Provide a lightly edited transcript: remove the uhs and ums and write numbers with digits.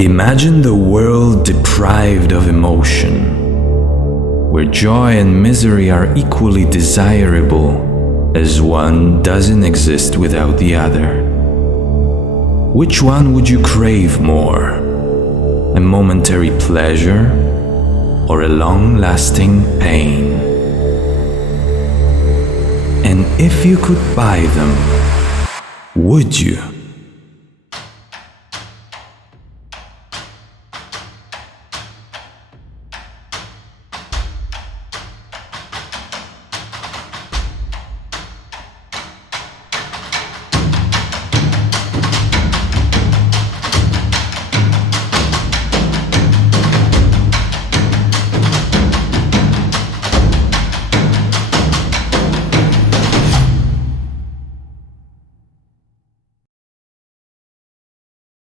Imagine the world deprived of emotion, where joy and misery are equally desirable, as one doesn't exist without the other. Which one would you crave more? A momentary pleasure or a long-lasting pain? And if you could buy them, would you?